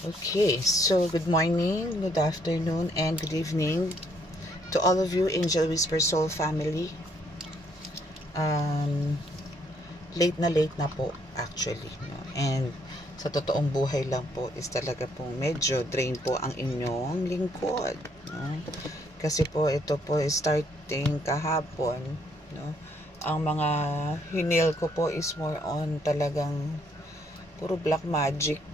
Okay, so good morning, good afternoon, and good evening to all of you Angel Whisper Soul family. Late na po actually, no? And sa totoong buhay lang po is talaga pong medyo drain po ang inyong lingkod, no? Kasi po ito po is starting kahapon, no? Ang mga hinil ko po is more on talagang puro black magic.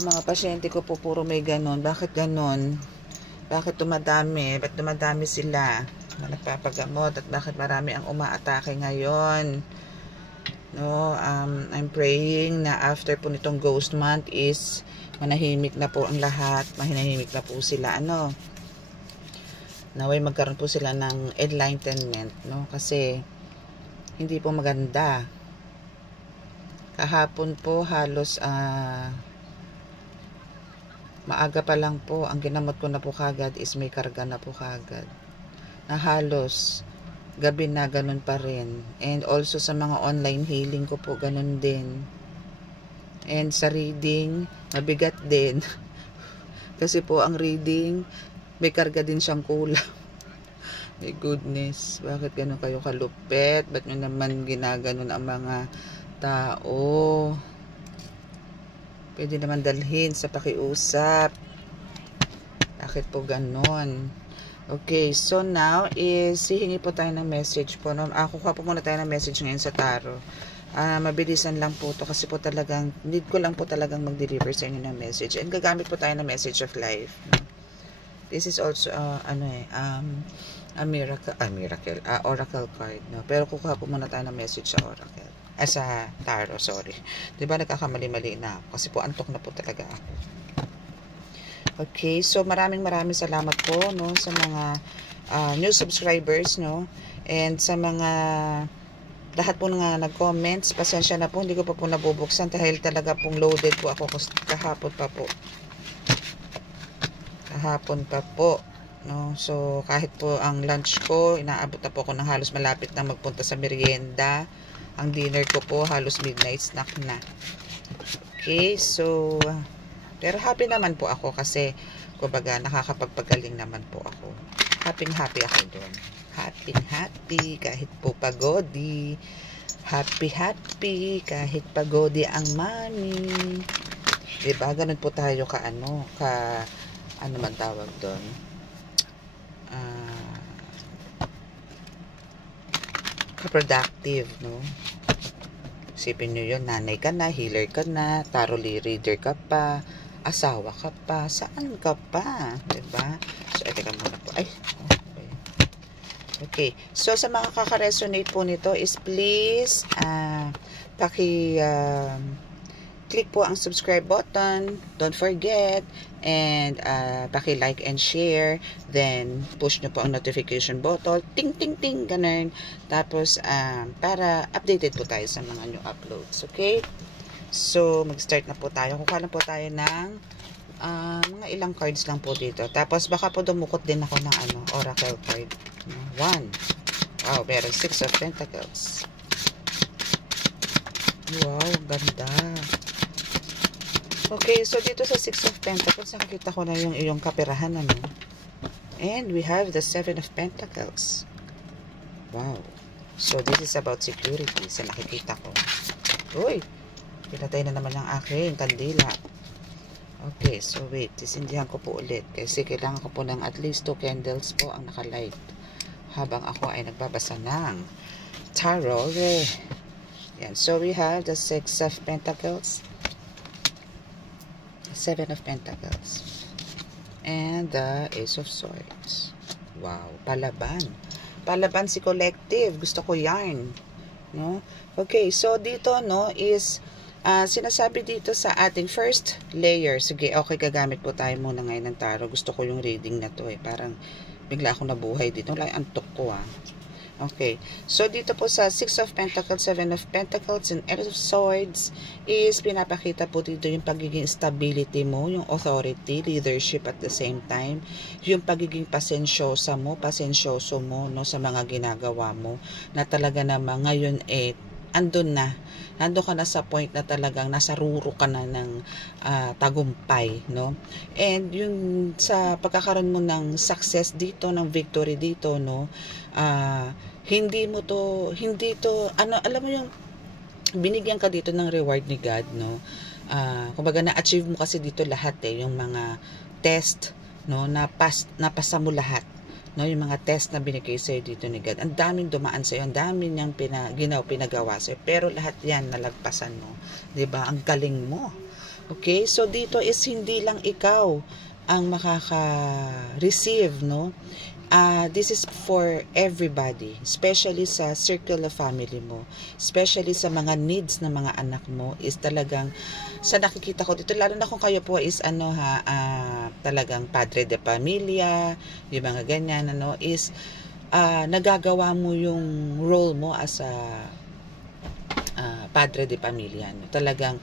Ang mga pasyente ko po puro may ganon. Bakit ganon? Bakit dumadami? Ba't dumadami sila na nagpapagamot? At bakit marami ang umaatake ngayon? No, I'm praying na after po nitong ghost month is manahimik na po ang lahat. Mahinahimik na po sila. Naway magkaroon po sila ng enlightenment. No? Kasi hindi po maganda. Kahapon po halos maaga pa lang po, ang ginamot ko na po kagad is may karga na po kagad. Na halos, gabi na ganun pa rin. And also sa mga online healing ko po, ganun din. And sa reading, mabigat din. Kasi po ang reading, may karga din siyang kulang. My goodness, bakit ganun kayo kalupit? Ba't nyo naman ginaganon ang mga tao? Pwede naman dalhin sa pakiusap. Bakit po ganon? Okay, so now is hihingi po tayo ng message po. No? Kukuha po muna tayo ng message ngayon sa tarot. Mabilisan lang po to kasi po talagang need ko lang po talagang mag-deliver sa inyo ng message. And gagamit po tayo ng message of life. No? This is also a oracle card. No? Pero kukuha po muna tayo ng message sa oracle. Sa tarot, sorry. Diba nagkakamali-mali na ako? Kasi po antok na po talaga ako. Okay, so maraming salamat po no sa mga new subscribers no and sa mga lahat po nga nag-comments. Pasensya na po, hindi ko pa po nabubuksan dahil talaga pong loaded po ako kahapon pa po no. So kahit po ang lunch ko inaabot na po ako ng halos malapit na magpunta sa merienda. Ang dinner ko po halos midnight snack na. Okay, so pero happy naman po ako kasi kumbaga nakakapagpagaling naman po ako. Happy ako doon. Happy kahit po pagodi. Happy kahit pagodi ang money. Diba? Ganun po tayo ano man tawag doon? Productive, no? Isipin nyo yun, nanay ka na, healer ka na, tarot reader ka pa, asawa ka pa, saan ka pa? Diba? So, teka muna po. Okay. So, sa mga kaka-resonate po nito is please, click po ang subscribe button. Don't forget. And paki-like and share. Then, push nyo po ang notification button. Ting, ting, ting. Ganun. Tapos, para updated po tayo sa mga new uploads. Okay? So, mag-start na po tayo. Kukuha lang po tayo ng mga ilang cards lang po dito. Tapos, baka po dumukot din ako ng oracle card. 1. Wow, meron 6 of Pentacles. Wow, ganda. Okay, so dito sa 6 of Pentacles, nakikita ko na yung iyong kaperahan, And we have the 7 of Pentacles. Wow. So, this is about security sa nakikita ko. Uy! Pinatay na naman ang aking kandila. Okay, so wait. Isindihan ko po ulit. Kasi kailangan ko po ng at least 2 candles po ang nakalight. Habang ako ay nagbabasa ng tarot. Yan. So, we have the 6 of Pentacles. 7 of Pentacles. And the Ace of Swords. Wow. Palaban. Palaban si collective. Gusto ko yan. No? Okay. So, dito, is sinasabi dito sa ating first layer. Sige, okay. Gagamit po tayo muna ngayon ng tarot. Gusto ko yung reading na to Parang bigla akong nabuhay dito. Wala, antok ko Okay. So, dito po sa 6 of Pentacles, 7 of Pentacles, and Ace of Swords is pinapakita po dito yung pagiging stability mo, yung authority, leadership at the same time, yung pagiging pasensyoso mo, no, sa mga ginagawa mo, na talaga naman ngayon andun na. Nandun ka na sa point na talagang nasa ruro ka na ng tagumpay, no? And yung sa pagkakaroon mo ng success dito, ng victory dito, no? Hindi to, alam mo yung, binigyan ka dito ng reward ni God, no? Kumbaga na-achieve mo kasi dito lahat yung mga test, no? Napasa mo lahat, no? Yung mga test na binigay sa'yo dito ni God. Ang daming dumaan sa'yo, ang daming niyang pinagawa sa'yo. Pero lahat yan nalagpasan mo. 'Di ba? Ang galing mo. Okay? So dito is hindi lang ikaw ang makaka-receive, no? This is for everybody, especially sa circle of family mo, especially sa mga needs ng mga anak mo, is talagang, sa nakikita ko dito, lalo na kung kayo po is talagang padre de pamilya, yung mga ganyan, is nagagawa mo yung role mo as a padre de pamilya, no? Talagang,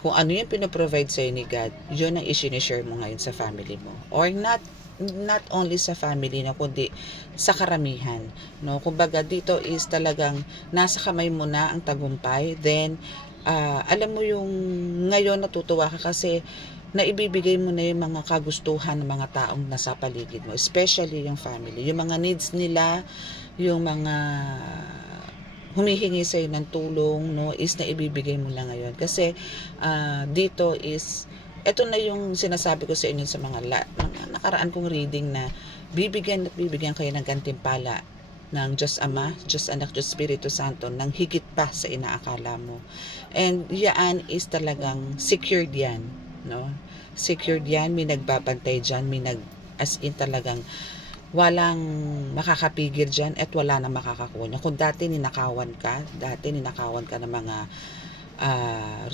kung ano yung pinoprovide sa'yo ni God, yun ang i-share mo ngayon sa family mo. Or not only sa family, no, kundi sa karamihan, no? Kumbaga dito is talagang nasa kamay mo na ang tagumpay. Then alam mo yung ngayon natutuwa ka kasi naibibigay mo na yung mga kagustuhan ng mga taong nasa paligid mo, especially yung family, yung mga needs nila, yung mga humihingi sa'yo ng tulong, no, is naibibigay mo lang ngayon. Kasi dito is, ito na yung sinasabi ko sa inyo sa mga nakaraan kong reading, na bibigyan kayo ng gantimpala ng Diyos Ama, Diyos Anak, Diyos Espiritu Santo, ng higit pa sa inaakala mo. And yan is talagang secured yan, no? Secured yan, may nagbabantay dyan, as in talagang walang makakapigil dyan at wala na makakakuha. Kung dati ninakawan ka ng mga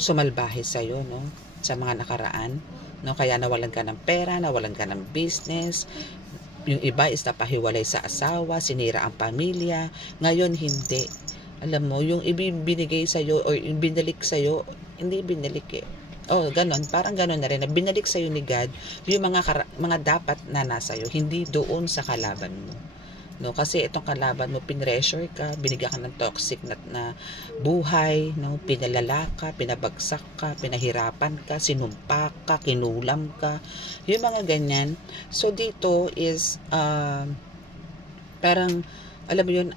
sumalbahe sa'yo, no? Sa mga nakaraan, no? Kaya nawalan ka ng pera, nawalan ka ng business, yung iba is napahiwalay sa asawa, sinira ang pamilya. Ngayon hindi. Alam mo, yung ibinigay sa'yo or yung binalik sa'yo, hindi binalik ganon, parang ganon na rin, na binalik sa'yo ni God yung mga dapat na nasa'yo, hindi doon sa kalaban mo, no? Kasi itong kalaban mo, pinressure ka, binigyan ka ng toxic na buhay, no? Pinalala ka, pinabagsak ka, pinahirapan ka, sinumpa ka, kinulam ka, yung mga ganyan. So dito is parang, alam mo yun,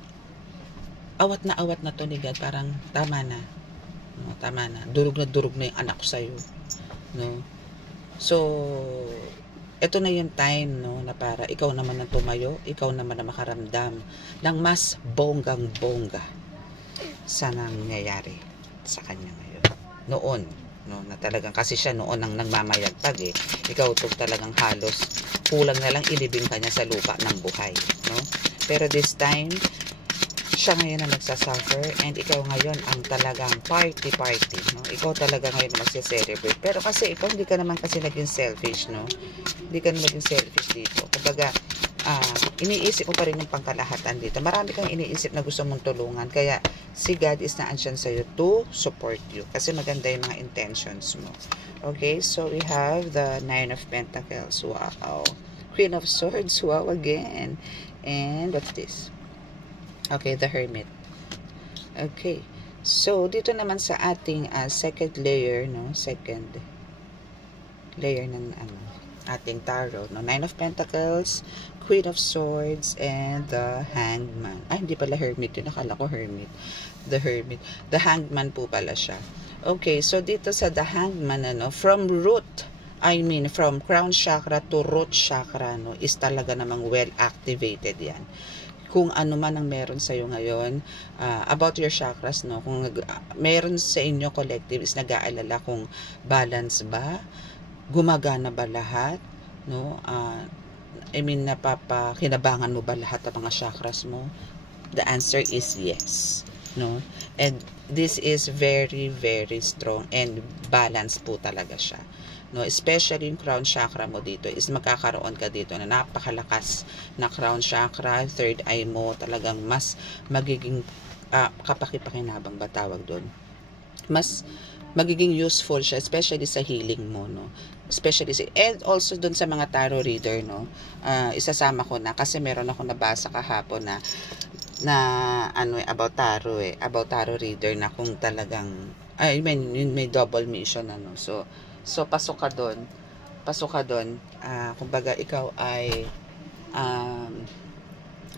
awat na to ni God, parang tama na, no? Tama na, durog na yung anak ko sa'yo, no? So ito na yung time, no, na para ikaw naman ang tumayo, ikaw naman ang makaramdam ng mas bonggang-bongga sa nangyayari sa kanya ngayon. Noon, no, na talagang kasi siya noon ang nagmamayagpag ikaw to talagang halos kulang na lang ilibing ka niya sa lupa ng buhay, no? Pero this time, siya ngayon ang nagsasuffer, and ikaw ngayon ang talagang party, no? Ikaw talaga ngayon magse-celebrate. Pero kasi ikaw hindi ka naman kasi naging selfish, no? Hindi ka naman naging selfish dito. Kumbaga, iniisip mo pa rin yung pangkalahatan dito. Marami kang iniisip na gusto mong tulungan. Kaya si God is naandyan sa'yo to support you. Kasi maganda yung mga intentions mo. Okay, so we have the 9 of Pentacles. Wow. Queen of Swords. Wow again. And what's this? Okay, the Hermit. Okay. So, dito naman sa ating second layer, no? Second layer ng ating tarot, no? 9 of Pentacles, Queen of Swords, and the Hanged Man. Hindi pala Hermit yun. Nakala ko Hermit. The Hermit. The Hanged Man po pala siya. Okay, so dito sa the Hanged Man, from crown chakra to root chakra, no? Is talaga namang well activated yan. Kung ano man ang meron sa iyo ngayon about your chakras, no, kung meron sa inyo collective is nag-aalala kung balance ba, gumagana ba lahat, no, napapakinabangan mo ba lahat ng mga chakras mo? The answer is yes, no? And this is very, very strong and balanced po talaga siya, no? Especially yung crown chakra mo dito is magkakaroon ka dito na napakalakas na crown chakra, third eye mo talagang mas magiging kapakipakinabang ba tawag doon, mas magiging useful siya, especially sa healing mo, no? Especially and also doon sa mga tarot reader, no? Isasama ko na kasi meron ako nabasa kahapon na na ano about tarot reader na kung talagang I mean yun may double mission ano. So pasok ka doon kumbaga ikaw ay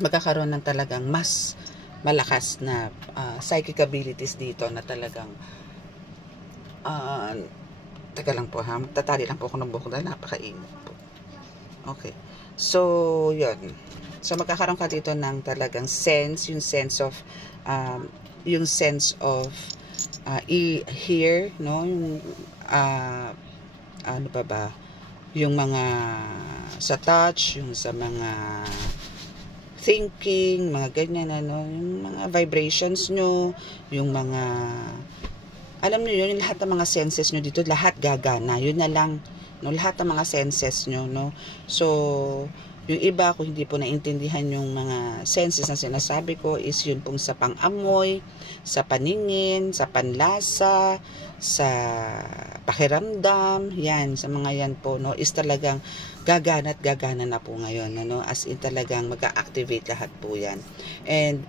magkakaroon ng talagang mas malakas na psychic abilities dito na talagang teka lang po ha, tatali lang po ako ng buhok dahil napakainit po. Okay, so yun. So magkakaroon ka dito ng talagang sense, yung sense of hear, no? Yung ano pa ba? Yung mga sa touch, yung sa mga thinking, mga ganyan ano, yung mga vibrations nyo, yung mga alam niyo yun, yung lahat ng mga senses nyo dito, lahat gagana. Yun na lang, no, lahat ng mga senses nyo, no. So yung iba, kung hindi po naintindihan yung mga senses na sinasabi ko, is yun pong sa pang-amoy, sa paningin, sa panlasa, sa pakiramdam, yan, sa mga yan po, no, is talagang gagana at gagana na po ngayon, ano, as in talagang mag-activate lahat po yan. And,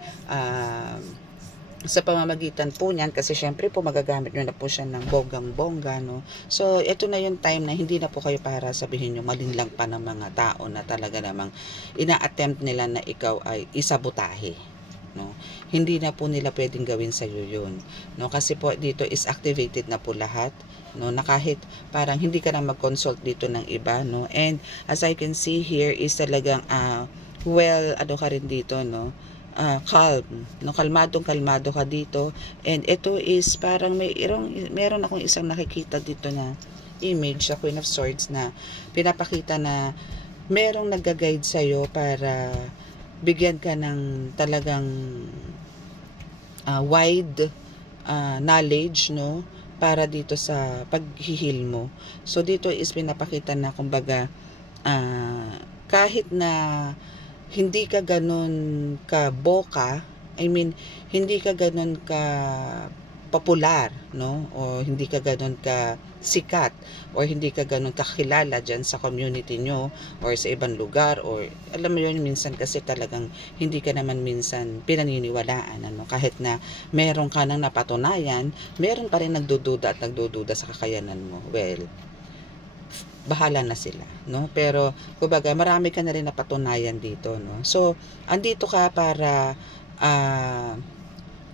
sa pamamagitan po niyan, kasi syempre po magagamit nyo na po siya ng bonggang-bongga, no? So, ito na yung time na hindi na po kayo para sabihin nyo malinlang pa ng mga tao na talaga namang ina-attempt nila na ikaw ay isabotahe, no? Hindi na po nila pwedeng gawin sa iyo yun, no? Kasi po dito is activated na po lahat, no? Na kahit parang hindi ka na mag-consult dito ng iba, no? And as I can see here is talagang ano ka rin dito, no? Calm, no, kalmado ka dito. And ito is parang meron akong isang nakikita dito na image sa Queen of Swords na pinapakita na merong nagga-guide sa iyo para bigyan ka ng talagang wide knowledge, no, para dito sa paghihil mo. So dito is pinapakita na kumbaga kahit na hindi ka ganun ka boka, I mean, hindi ka ganun ka popular, no? O hindi ka ganun ka sikat, or hindi ka ganun kakilala dyan sa community nyo, or sa ibang lugar, or alam mo yun, minsan kasi talagang hindi ka naman minsan pinaniniwalaan, ano? Kahit na meron ka nang napatunayan, meron pa rin nagdududa sa kakayanan mo. Well, bahala na sila, no? Pero kumbaga marami ka na rin napatunayan dito, no? So andito ka para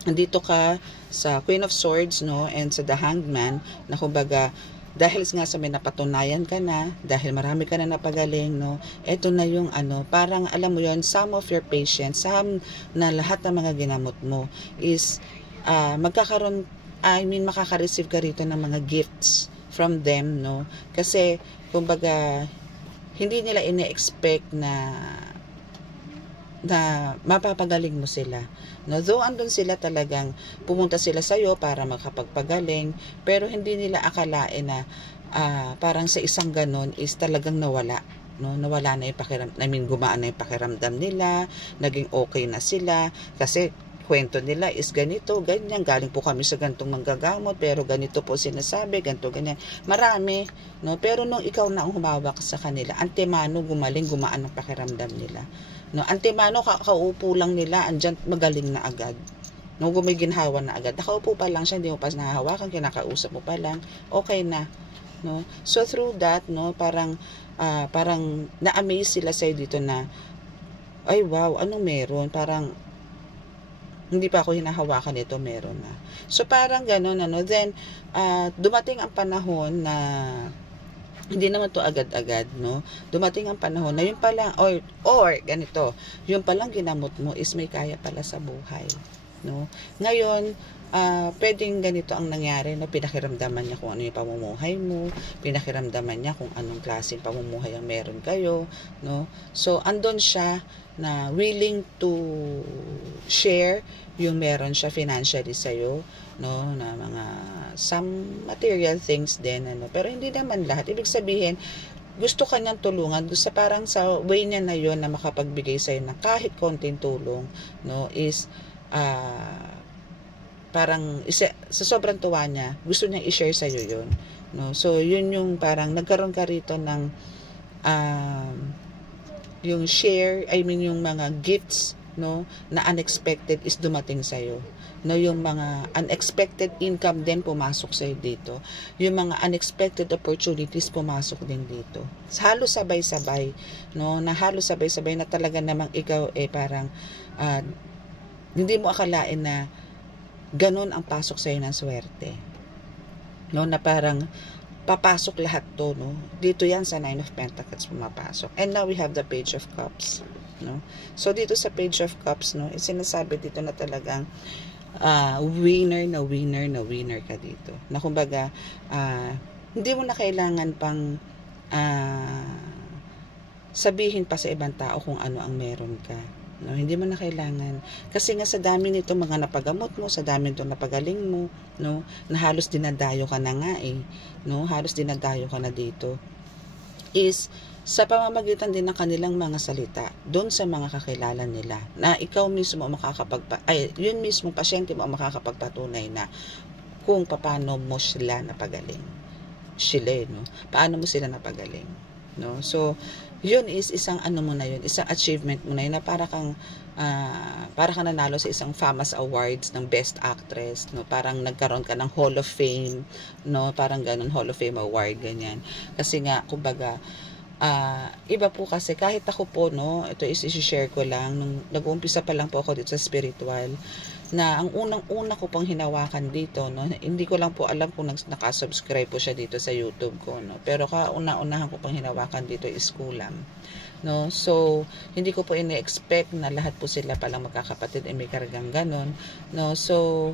andito ka sa Queen of Swords, no, and sa The Hanged Man, na kumbaga dahil nga sa may napatunayan ka na, dahil marami ka na napagaling, no, eto na yung ano, parang alam mo yon, some of your patients, na lahat ng mga ginamot mo is magkakaroon, I mean makaka-receive ka rito ng mga gifts from them, no? Kasi kumbaga hindi nila ine-expect na mapapagaling mo sila, no? Though andun sila, talagang pumunta sila sa iyo para makapagpagaling, pero hindi nila akalain na parang sa isang ganon is talagang nawala, no? Nawala na yung pakiramdam, I mean gumaan na yung pakiramdam nila, naging okay na sila, kasi kwento nila is ganito, ganyan, galing po kami sa gantong manggagamot, pero ganito po sinasabi, ganito, ganyan. Marami, no? Pero nung ikaw na ang humawak sa kanila, antemano gumaan ang pakiramdam nila. No? Antemano, kaupo lang nila, andyan magaling na agad. No? Gumiginhawa na agad. Nakaupo pa lang siya, hindi mo pa nahahawakan, kinakausap mo pa lang, okay na. No? So through that, no, parang na-amaze sila sa'yo dito na, ay wow, anong meron? Parang hindi pa ako hinahawakan ito, meron na. So parang gano'n, ano. Then dumating ang panahon na hindi naman to agad-agad, no. Dumating ang panahon na yun pala, or ganito, yun palang ginamot mo is may kaya pala sa buhay, no. Ngayon pwedeng ganito ang nangyari, no. Pinakiramdaman niya kung ano yung pamumuhay mo, pinakiramdaman niya kung anong klaseng pamumuhay ang meron kayo, no. So andon siya na willing to share yung meron siya financially sa'yo, no, na mga some material things din, ano, pero hindi naman lahat. Ibig sabihin, gusto ka niyang tulungan, gusto parang sa way niya na yon na makapagbigay sa'yo ng kahit konting tulong, no, is parang sa sobrang tuwa niya, gusto niya i-share sa'yo yun, no. So yun yung parang nagkaroon ka rito ng yung share, I mean yung mga gifts no, na unexpected is dumating sa iyo. No, yung mga unexpected income din pumasok sa iyo dito. Yung mga unexpected opportunities pumasok din dito. Halos sabay-sabay, no, na halos sabay-sabay na talaga namang ikaw parang hindi mo akalain na ganun ang pasok sa iyo ng swerte. No, na parang papasok lahat to, no? Dito yan sa Nine of Pentacles pumapasok. And now we have the Page of Cups, no? So dito sa Page of Cups, no, sinasabi dito na talagang winner ka dito. Na kumbaga, hindi mo na kailangan pang sabihin pa sa ibang tao kung ano ang meron ka. No, hindi mo na kailangan. Kasi nga sa dami nito mga napagamot mo, sa dami nito napagaling mo, no, na halos dinadayo ka na nga no, halos dinadayo ka na dito. Is sa pamamagitan din ng kanilang mga salita doon sa mga kakilala nila na ikaw mismo yun mismo pasyente mo ang makakapagpatunay na kung paano mo sila napagaling. No? Paano mo sila napagaling, no? So yun is isang isang achievement mo na yun, na para kang nanalo sa isang famous awards ng Best Actress, no? Parang nagkaroon ka ng Hall of Fame, no? Parang ganun, Hall of Fame award, ganyan. Kasi nga, kumbaga, iba po kasi, kahit ako po, no, ito is i-share ko lang, nung nag-uumpisa pa lang po ako dito sa spiritual, na ang unang-una ko pang hinawakan dito, no, hindi ko lang po alam kung nakasubscribe po siya dito sa YouTube ko, no, pero kauna-unahan ko pang hinawakan dito is kulam, no, so hindi ko po ini-expect na lahat po sila palang magkakapatid may kargang ganon, no, so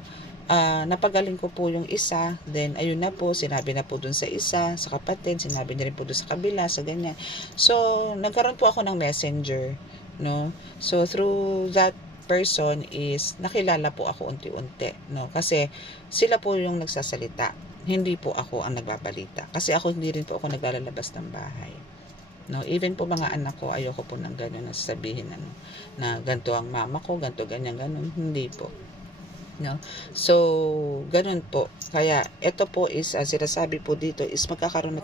napagaling ko po yung isa, then ayun na po, sinabi na po dun sa isa, sa kapatid, sinabi niya rin po dun sa kabila, sa ganyan, so nagkaroon po ako ng messenger, no, so through that person is nakilala po ako unti-unti, no, kasi sila po yung nagsasalita, hindi po ako ang nagbabalita, kasi ako hindi rin po ako naglalabas ng bahay, no, even po mga anak ko ayoko po ng gano'n na sabihin na ganito ang mama ko, ganito ganyan ganon, hindi po, no, so ganun po. Kaya ito po is sinasabi po dito is magkakaroon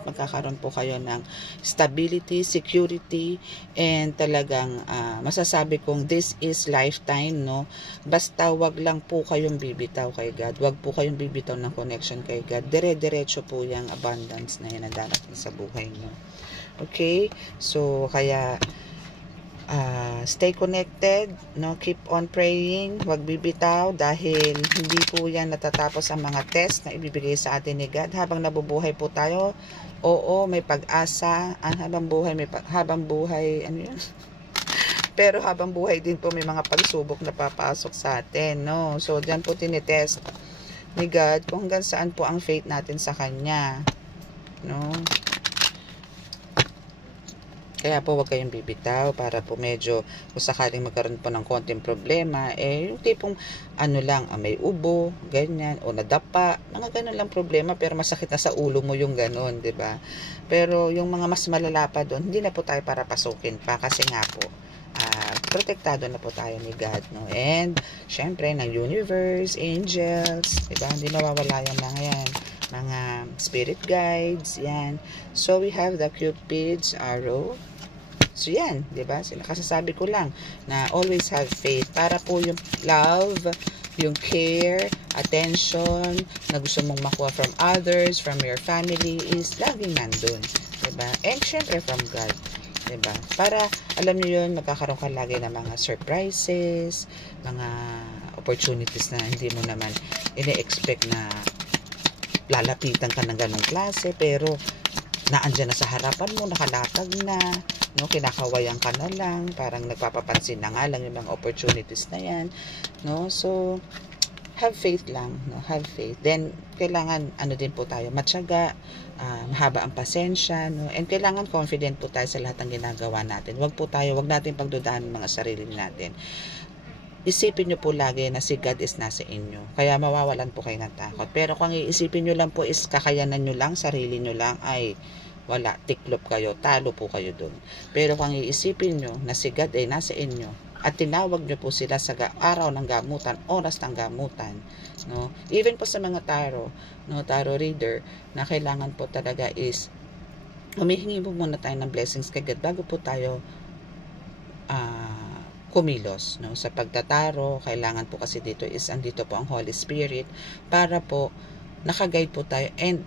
po kayo ng stability, security, and talagang masasabi kong this is lifetime, no, basta wag lang po kayong bibitaw kay God, wag po kayong bibitaw ng connection kay God, dire-diretso po yung abundance na yan na darating sa buhay nyo. Okay, so kaya stay connected, no, keep on praying, wag bibitaw, dahil hindi po yan natatapos ang mga test na ibibigay sa atin ni God. Habang nabubuhay po tayo, oo, may pag-asa, habang buhay, ano yun? Pero habang buhay din po may mga pagsubok na papasok sa atin, no, so dyan po tinitest ni God kung hanggang saan po ang faith natin sa Kanya, no. Kaya po wag kayong bibitaw para po medyo kung sakaling magkaroon po ng konting problema, yung tipong may ubo, ganyan, o nadapa, mga ganun lang problema, pero masakit na sa ulo mo yung ganun, di ba? Pero yung mga mas malala pa doon, hindi na po tayo para pasukin pa, kasi nga po, protektado na po tayo ni God, no? And syempre ng universe, angels, di ba? Hindi mawawala yung mga yan, mga spirit guides, yan. So we have the Cupid's arrow. So yan, 'di ba? Kasasabi ko lang na always have faith para po yung love, yung care, attention na gusto mong makuha from others, from your family is laging nandun, 'di ba? And syempre from God, 'di ba? Para alam niyo 'yun, magkakaroon ka lagi ng mga surprises, mga opportunities na hindi mo naman ine-expect na lalapitan ka ng ganong klase, pero naandyan na sa harapan mo, nakalatag na, no, kinakawayan ka na lang, parang nagpapapansin na nga lang yung mga opportunities na yan, no, so have faith lang, no, have faith. Then kailangan din po tayo matyaga, mahaba ang pasensya, no, and kailangan confident po tayo sa lahat ng ginagawa natin. Wag natin pagdudahan ng mga sarili natin. Isipin nyo po lagi na si God is nasa inyo. Kaya mawawalan po kayo ng takot. Pero kung iisipin nyo lang po is kakayanan nyo lang, sarili nyo lang, ay wala, tiklop kayo, talo po kayo dun. Pero kung iisipin nyo na si God ay nasa inyo, at tinawag nyo po sila sa araw ng gamutan, oras ng gamutan, no? Even po sa mga tarot, no, tarot reader, na kailangan po talaga is humihingi po muna tayo ng blessings kay God bago po tayo kumilos, no? Sa pagtataro, kailangan po kasi dito is andito po ang Holy Spirit para po nakaguide po tayo and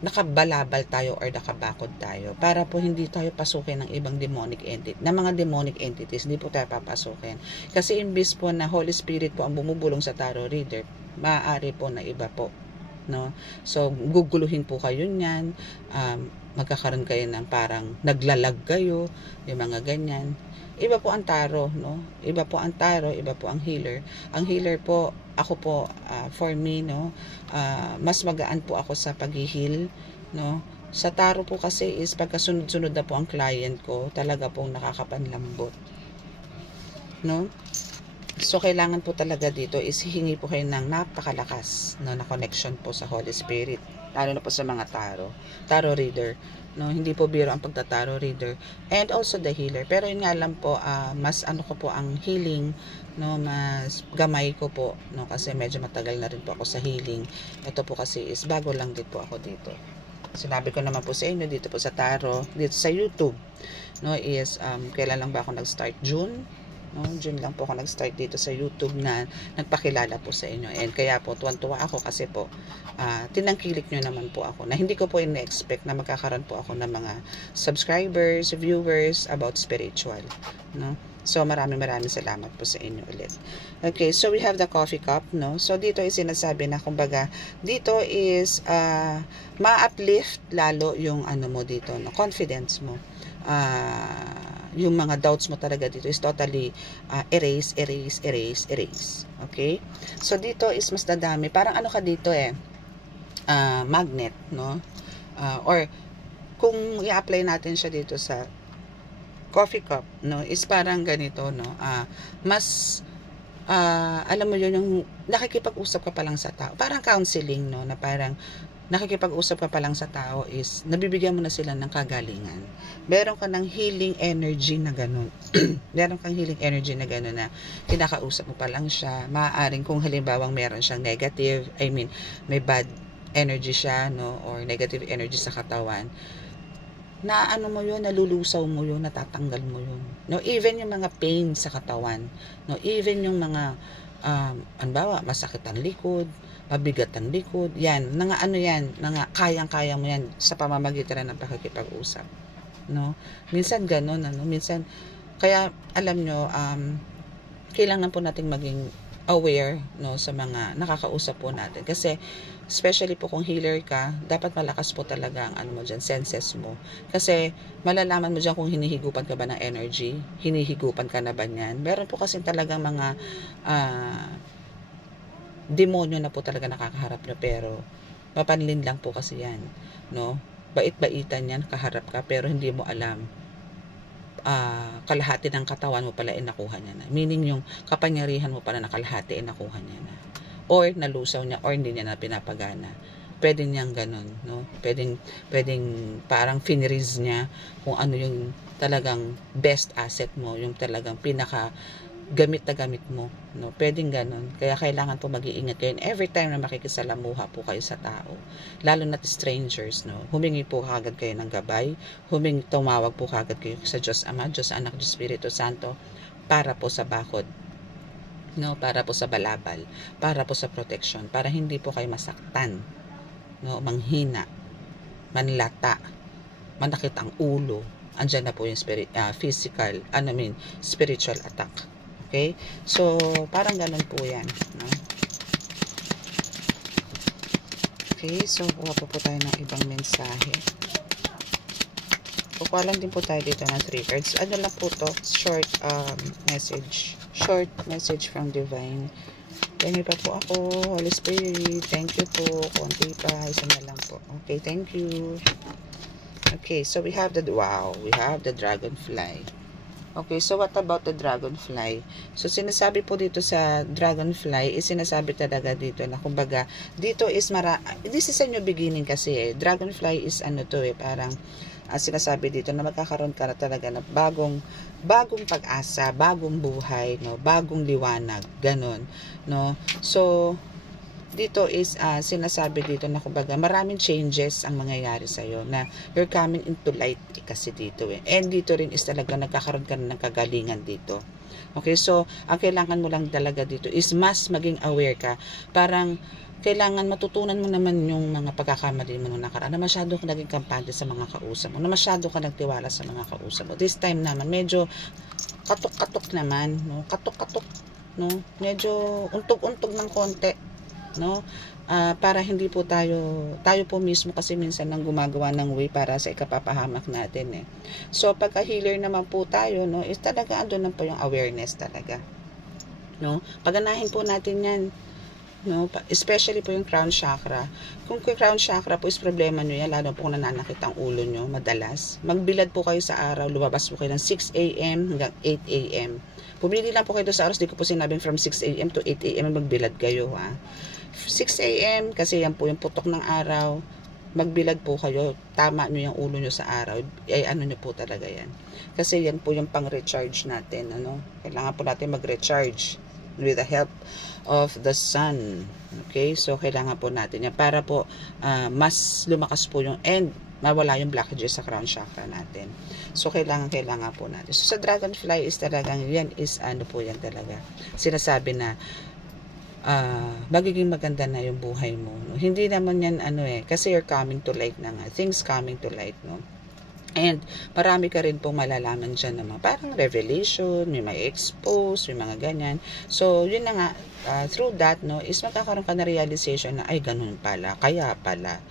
nakabalabal tayo or nakabakod tayo para po hindi tayo pasukin ng ibang demonic entity, ng mga demonic entities, hindi po tayo papasukin. Kasi imbis po na Holy Spirit po ang bumubulong sa tarot reader, maaari po na iba po, no? So, guguluhin po kayo niyan, magkakaroon kayo ng parang naglalag kayo, yung mga ganyan. Iba po ang tarot, no? Iba po ang tarot, iba po ang healer. Ang healer po, ako po, for me, no, mas magaan po ako sa pag-heal, no? Sa tarot po kasi is pagkasunod-sunod na po ang client ko, talaga pong nakakapanlambot, no? So, kailangan po talaga dito is hihingi po kayo ng napakalakas, no, na connection po sa Holy Spirit, lalo na po sa mga tarot reader, no? Hindi po biro ang pagtataro reader and also the healer, pero yun nga lang po, mas ano ko po ang healing, no, mas gamay ko po, no, kasi medyo matagal na rin po ako sa healing. Ito po kasi is bago lang din po ako dito. Sinabi ko naman po sa inyo dito po sa tarot, dito sa YouTube, no, is kailan lang ba ako nag-start? June, no? June lang po ako nag-start dito sa YouTube na nagpakilala po sa inyo. And kaya po, tuwan-tuwa ako kasi po, tinangkilik nyo naman po ako na hindi ko po in-expect na magkakaroon po ako ng mga subscribers, viewers about spiritual, no? So, maraming salamat po sa inyo ulit. Okay, so we have the coffee cup, no? So, dito is sinasabi na, kumbaga, dito is ma-uplift lalo yung ano mo dito, no? Confidence mo. Yung mga doubts mo talaga dito is totally erase. Okay? So, dito is mas dadami. Parang ano ka dito magnet, no? Or, kung i-apply natin siya dito sa coffee cup, no, is parang ganito, no, mas alam mo yun, yung nakikipag-usap ka pa lang sa tao, parang counseling, no, na parang nakikipag-usap ka pa lang sa tao is nabibigyan mo na sila ng kagalingan. Meron ka ng healing energy na ganun. Meron kang healing energy na ganun na kinakausap mo pa lang siya. Maaaring kung halimbawang meron siyang negative, may bad energy siya, no, or negative energy sa katawan, na ano mo yun, nalulusaw mo yun, natatanggal mo yun, no? Even yung mga pain sa katawan, no? Even yung mga anbawa, masakit ang likod, mabigat ang likod, yan, nga ano yan, nga kayang-kaya mo yan sa pamamagitan ng pakikipag-usap, no? Minsan ganun, ano? Minsan, kaya alam nyo, kailangan po nating maging aware, no, sa mga nakakausap po natin. Kasi, especially po kung healer ka, dapat malakas po talaga ang ano mo dyan, senses mo. Kasi, malalaman mo dyan kung hinihigupan ka ba ng energy, hinihigupan ka na ba niyan. Meron po kasi talagang mga demonyo na po talaga nakakaharap nyo, pero mapanlin lang po kasi yan, no? Bait-baitan yan, kaharap ka, pero hindi mo alam. Kalahati ng katawan mo pala nakuha niya na. Meaning yung kapangyarihan mo pala na kalahati nakuha niya na. Or nalusaw niya, or hindi niya na pinapagana. Pwede niyang ganun, no? Pwedeng parang finiriz niya kung ano yung talagang best asset mo, yung talagang pinaka gamit na gamit mo, no? Pwedeng ganun. Kaya kailangan po mag-iingat kayo. And every time na makikisalamuha po kayo sa tao, lalo na strangers, no? Humingi po kagad kayo ng gabay, tumawag po kagad kayo sa Diyos Ama, Diyos Anak, Diyos Espiritu Santo, para po sa bakod, no? Para po sa balabal, para po sa protection, para hindi po kayo masaktan, no? Manghina, manlata, manakit ang ulo. Andyan na po yung physical, spiritual attack. Okay? So, parang ganun po yan, no? Okay, so kuha po tayo ng ibang mensahe. Kukuha lang din po tayo dito ng 3 cards. Ano lang po to? Short message. Short message from Divine. Thank pa po ako, Holy Spirit. Thank you po. Konti pa. Isa na lang po. Okay, thank you. Okay, so we have the dragonfly. Okay, so what about the dragonfly? So, sinasabi po dito sa dragonfly, sinasabi talaga dito na, kumbaga, dito is this is a new beginning kasi Dragonfly is parang, sinasabi dito na magkakaroon ka na talaga na bagong pag-asa, bagong buhay, no? Bagong liwanag, ganun, no? So, dito is sinasabi dito na, kumbaga, maraming changes ang mangyayari sa'yo, na you're coming into light kasi dito And dito rin is talaga nagkakaroon ka ng kagalingan dito. Okay, so ang kailangan mo lang talaga dito is mas maging aware ka. Parang kailangan matutunan mo naman yung mga pagkakamali mo nung nakaraan, na masyado ka naging kampante sa mga kausap mo, na masyado ka nagtiwala sa mga kausap mo. This time naman, medyo katok-katok naman, no? Katok-katok, no? Medyo untog-untog ng konti, no? Para hindi po tayo po mismo kasi minsan nang gumagawa ng way para sa ikapapahamak natin, eh. So, pagka healer naman po tayo, no, is talaga andun lang po yung awareness talaga, no? Paganahin po natin yan, no, especially po yung crown chakra. Kung yung crown chakra po is problema nyo yan, lalo po kung nananakit ang ulo nyo madalas, magbilad po kayo sa araw, lumabas po kayo ng 6 a.m. hanggang 8 a.m. Pumili lang po kayo sa oras, di ko po sinabing from 6 a.m. to 8 a.m. magbilad kayo, ha. 6 a.m. kasi yan po yung putok ng araw, magbilad po kayo, tama nyo yung ulo nyo sa araw, ay ano nyo po talaga yan. Kasi yan po yung pang-recharge natin, ano. Kailangan po natin mag-recharge with the help of the sun. Okay, so kailangan po natin yan para po mas lumakas po yung and mawala yung blockages sa crown chakra natin. So kailangan po natin. So sa dragonfly is talagang yan is ano po yan talaga. Sinasabi na magiging maganda na yung buhay mo, no? Hindi naman yan ano kasi you're coming to light na nga. Things coming to light, no? And marami ka rin pong malalaman dyan na mga parang revelation, may expose, may mga ganyan. So, yun na nga, through that, no, is magkakaroon ka na realization na, ay, ganun pala, kaya pala.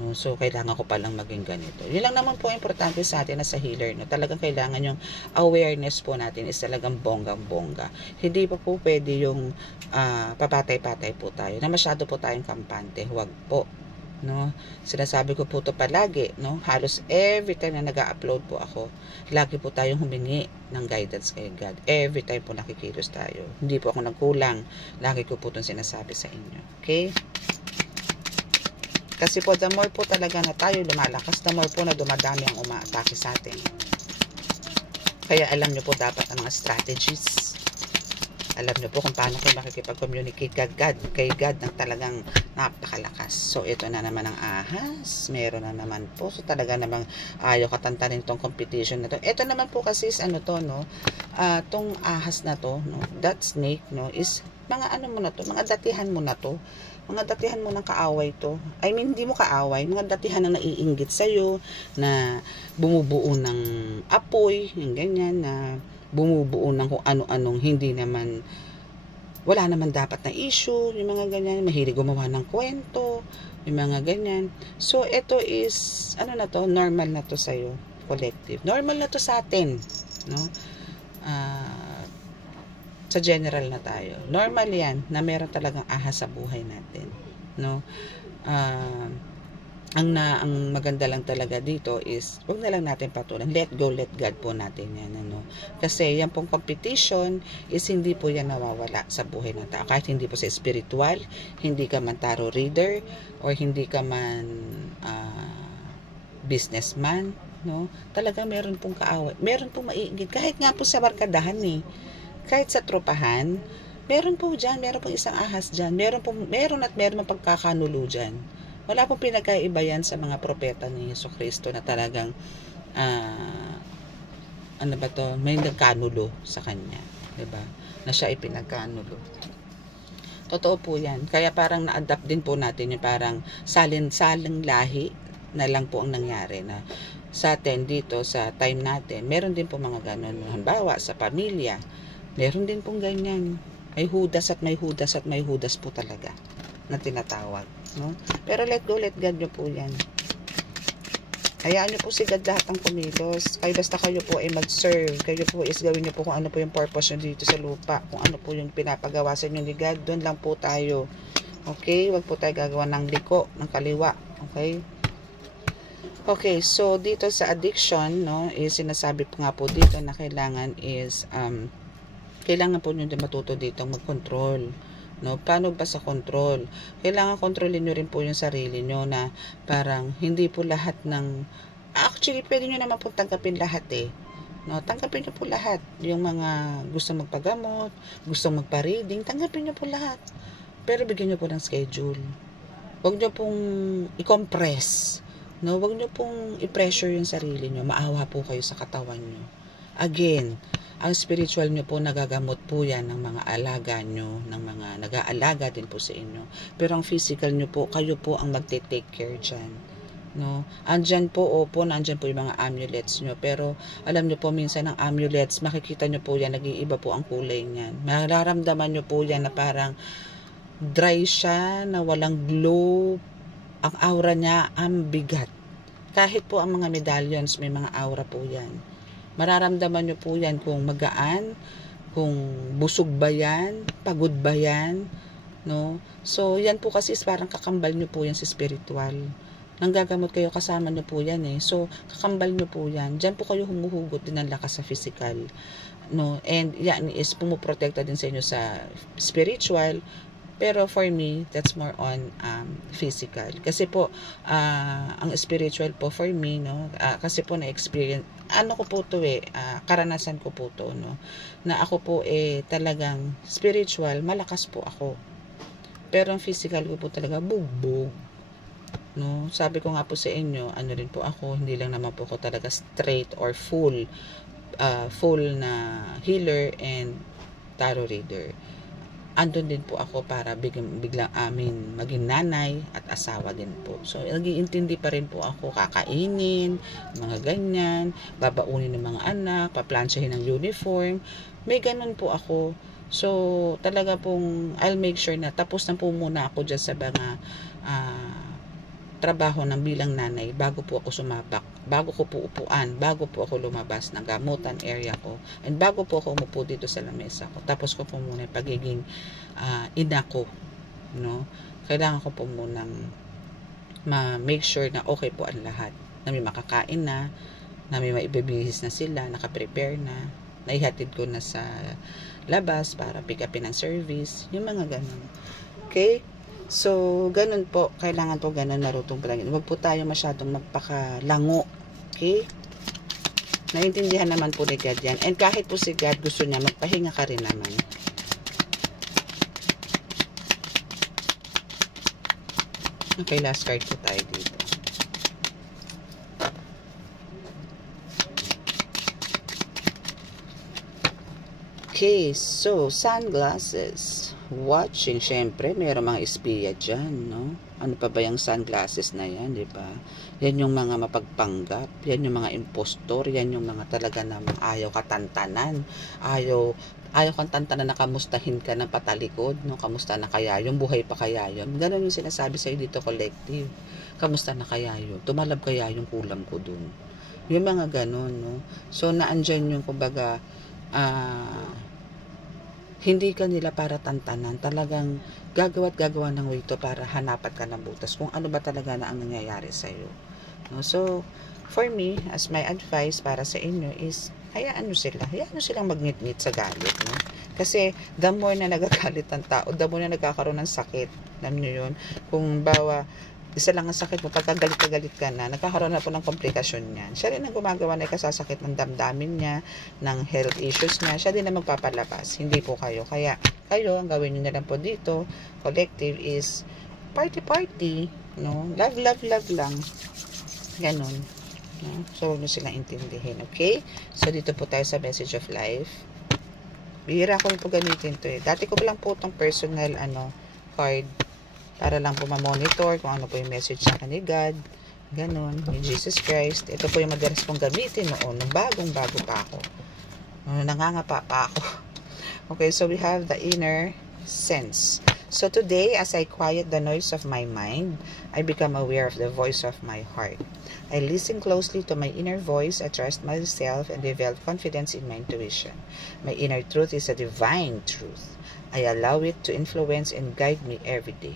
No? So, kailangan ko palang maging ganito. Yun lang naman po importante sa atin na sa healer. No? Talagang kailangan yung awareness po natin is talagang bonggang-bongga. Hindi pa po pwede yung papatay-patay po tayo, na masyado po tayong kampante. Huwag po. No, sinasabi ko po ito palagi, no, halos every time na nag-upload po ako, lagi po tayong humingi ng guidance kay God. Every time po nakikilos tayo, hindi po ako nagkulang, lagi ko po itong sinasabi sa inyo. Okay, kasi po the more po talaga na tayo lumalakas, the more po na dumadami ang umaatake sa atin. Kaya alam nyo po dapat ang mga strategies. Alam nyo po kung paano kayo makikipag-communicate kay God ng talagang napakalakas. So, ito na naman ang ahas. Meron na naman po. So, talaga namang ayaw katantanin tong competition na to. Ito naman po kasi is ano to, no? Tong ahas na to, no? That snake, no? Is mga ano mo na to? Mga datihan mo na to. Mga datihan mo ng kaaway to. I mean, hindi mo kaaway. Mga datihan na naiinggit sa'yo, na bumubuo ng apoy, yung ganyan, na bumubuo ng kung ano-anong hindi naman, wala naman dapat na issue, yung mga ganyan, mahilig gumawa ng kwento, yung mga ganyan. So, ito is, ano na to, normal na to sa'yo, collective. Normal na to sa atin, no? Sa general na tayo. Normal yan, na meron talagang ahas sa buhay natin, no? Ang maganda lang talaga dito is, wag na lang natin patulan. Let go, let God po natin yan. Ano? Kasi yan pong competition is hindi po yan nawawala sa buhay ng tao. Kahit hindi po sa spiritual, hindi ka man tarot reader, or hindi ka man businessman, no? Talaga meron pong kaaway. Meron pong maiingit. Kahit nga po sa barkadahan kahit sa tropahan, meron po dyan, meron pong isang ahas dyan. Meron pagkakanulo dyan. Wala pong pinagkaiba yan sa mga propeta ni Jesucristo na talagang ano ba to, may nagkanulo sa kanya, 'di ba? Na siya ay pinagkanulo. Totoo po 'yan. Kaya parang na-adapt din po natin yung parang saling lahi na lang po ang nangyari na sa atin dito sa time natin. Meron din po mga ganun. Halimbawa sa pamilya, meron din pong ganyan. May Judas at may Judas at may Judas po talaga na tinatawag, no? Pero let go, let God nyo po yan. Hayaan nyo po si God lahat ang kumilos. Basta kayo po ay mag-serve. Kayo po is gawin nyo po kung ano po yung purpose nyo dito sa lupa. Kung ano po yung pinapagawa sa inyo ni God, doon lang po tayo. Okay? Huwag po tayo gagawa ng liko, ng kaliwa. Okay? Okay, so dito sa addiction, no, is sinasabi po nga po dito na kailangan is, kailangan po nyo din matuto dito mag-control. No, paano ba sa control? Kailangan kontrolin nyo rin po yung sarili nyo na parang hindi po lahat ng, actually pwede nyo naman po tanggapin lahat no, tanggapin nyo po lahat. Yung mga gusto magpagamot, gusto magpa-reading, tanggapin nyo po lahat. Pero bigyan nyo po ng schedule. Huwag nyo pong i-compress, no, huwag nyo pong i-pressure yung sarili nyo. Maawa po kayo sa katawan nyo. Again, ang spiritual nyo po, nagagamot po yan ng mga alaga nyo, ng mga nag-aalaga din po sa inyo. Pero ang physical nyo po, kayo po ang magte-take care dyan. No? Andyan po, opo, nandyan po yung mga amulets nyo. Pero alam nyo po, minsan ang amulets, makikita nyo po yan, nag-iiba po ang kulay niyan. Mararamdaman nyo po yan na parang dry siya, na walang glow. Ang aura niya, ang bigat. Kahit po ang mga medallions, may mga aura po yan. Mararamdaman nyo po yan kung magaan, kung busog ba yan, pagod ba yan, no? So, yan po kasi parang kakambal nyo po yan sa spiritual. Nanggagamot kayo, kasama nyo po yan eh. So, kakambal nyo po yan. Diyan po kayo humuhugot din ng lakas sa physical, no? And yan is pumuprotekta din sa inyo sa spiritual. Pero for me, that's more on physical. Kasi po, ang spiritual po for me, no, kasi po na-experience, ano ko po to karanasan ko po to, no, na ako po talagang spiritual, malakas po ako. Pero ang physical ko po talaga, bugbog. No, sabi ko nga po sa inyo, ano rin po ako, hindi lang naman po ako talaga straight or full na healer and tarot reader. Andun din po ako para biglang maging nanay at asawa din po. So, nag-iintindi pa rin po ako, kakainin, mga ganyan, babaunin ng mga anak, paplansyahin ng uniform. May ganun po ako. So, talaga pong, I'll make sure na tapos na po muna ako dyan sa mga trabaho ng bilang nanay bago po ako sumabak, bago ko po upuan, bago po ako lumabas ng gamutan area ko, and bago po ako umupo dito sa lamesa ko. Tapos ko po muna pagiging ina ko, no? Kailangan ko po munang ma-make sure na okay po ang lahat, na may makakain na may maibibihis na sila, nakaprepare na, naihatid ko na sa labas para pick upin ng service, yung mga ganun. Okay? So, ganun po. Kailangan po ganun marutong palagi. Huwag po tayo masyadong magpakalango. Okay? Naintindihan naman po ni God yan. And kahit po si God gusto niya, magpahinga ka rin naman. Okay, last card po tayo dito. Okay, so, sunglasses. Watching, syempre, mayroong mga espiya dyan, no? Ano pa ba yung sunglasses na yan, di ba? Yan yung mga mapagpanggap, yan yung mga impostor, yan yung mga talaga namang ayaw katantanan, ayaw kang tantanan na kamustahin ka ng patalikod, no? Kamusta na kaya yung buhay pa kaya yun? Ganon yung sinasabi sa'yo dito, collective. Kamusta na kaya yun? Tumalab kaya yung kulam ko dun? Yung mga ganon, no? So, naandyan yung, kumbaga, hindi ka nila para tantanan, talagang gagawa ng way to para hanapat ka ng butas kung ano ba talaga na ang nangyayari sa iyo. No? So, for me, as my advice para sa inyo is, hayaan nyo silang magnit-ngit sa galit. No? Kasi, the more na nagagalit ang tao, the more na nagkakaroon ng sakit. Alam nyo yun? Kung bawa, isa lang ang sakit mo, pagka galit ka na, nagkakaroon na po ng komplikasyon niyan. Siya rin ang gumagawa na ikasasakit ng damdamin niya, ng health issues niya. Siya din ang magpapalabas, hindi po kayo. Kaya, kayo, ang gawin niyo na lang po dito, collective is, party, no? Love lang. Ganon. No? So, huwag nyo silang intindihin, okay? So, dito po tayo sa message of life. Bihira ko po gamitin to eh. Dati ko lang po itong personal, card, para lang po ma-monitor kung ano po yung message sa akin ni God, ganun, ni Jesus Christ. Ito po yung madalas kong gamitin noon, nung bagong-bago pa ako. Nangangapa pa ako. Okay, so we have the inner sense. So today, as I quiet the noise of my mind, I become aware of the voice of my heart. I listen closely to my inner voice, I trust myself, and develop confidence in my intuition. My inner truth is a divine truth. I allow it to influence and guide me every day.